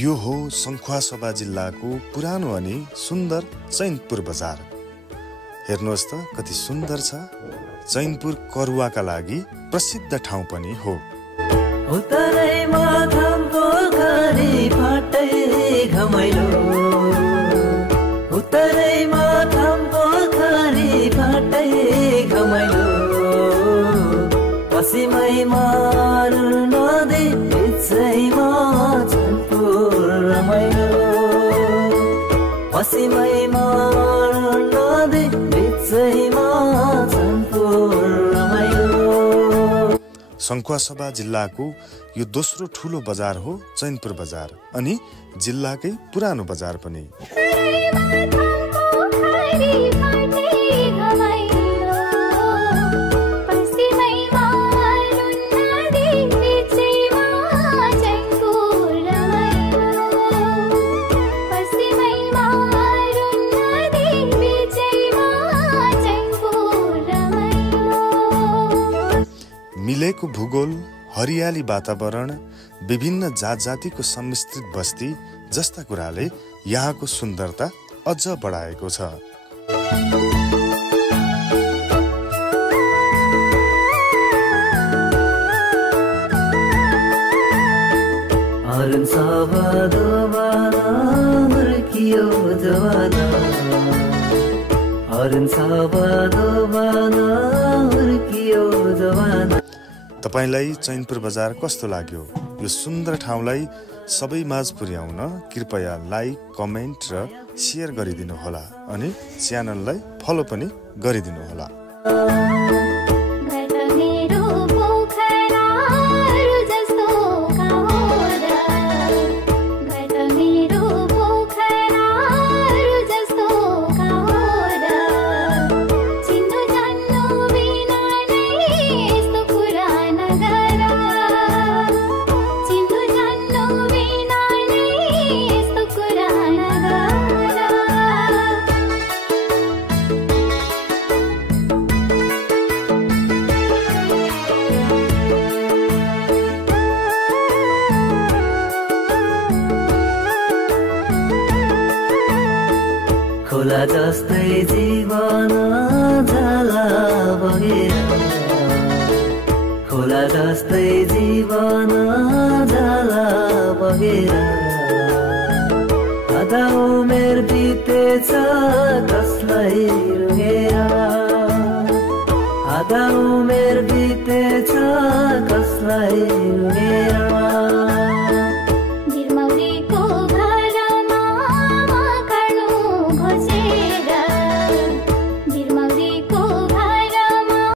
यो हो सङ्खुवासभा जिल्लाको पुरानो अनि सुन्दर चैनपुर बजार। हेर्नुहोस् त कति सुन्दर छ। चैनपुर करुवाका लागि प्रसिद्ध ठाउँ पनि हो। उत्तरैमा थम्को घरी फाटे घमैलो, उत्तरैमा थम्को घरी फाटे घमैलो, पश्चिमैमा नदी बिचैमा चैनपुर रमाइलो, पश्चिमैमा नदी बिचैमा चैनपुर रमाइलो। सङ्खुवासभा जिल्लाको यो दोस्रो ठुलो बजार हो चैनपुर बजार अनि जिल्लाकै पुरानो बजार पनि। मिलेको भूगोल, हरियाली वातावरण, विभिन्न जात जातिको सम्मिश्रित बस्ती जस्ता कुराले यहाँको सुन्दरता अझ बढाएको छ। तपाईलाई चैनपुर बजार कस्तो लाग्यो? यो सुन्दर ठाउँलाई सबै माझ पुर्याउन कृपया लाइक, कमेन्ट र शेयर गरिदिनु होला अनि च्यानललाई फलो पनि गरिदिनु होला। खोला जस्तै जीवन जाला बगेर, खोला जस्तै जीवन जाला बगेर, आधा उमेर बितेछ कसलाई रुँगेर, आधा उमेर बितेछ कसलाई रुँगेर।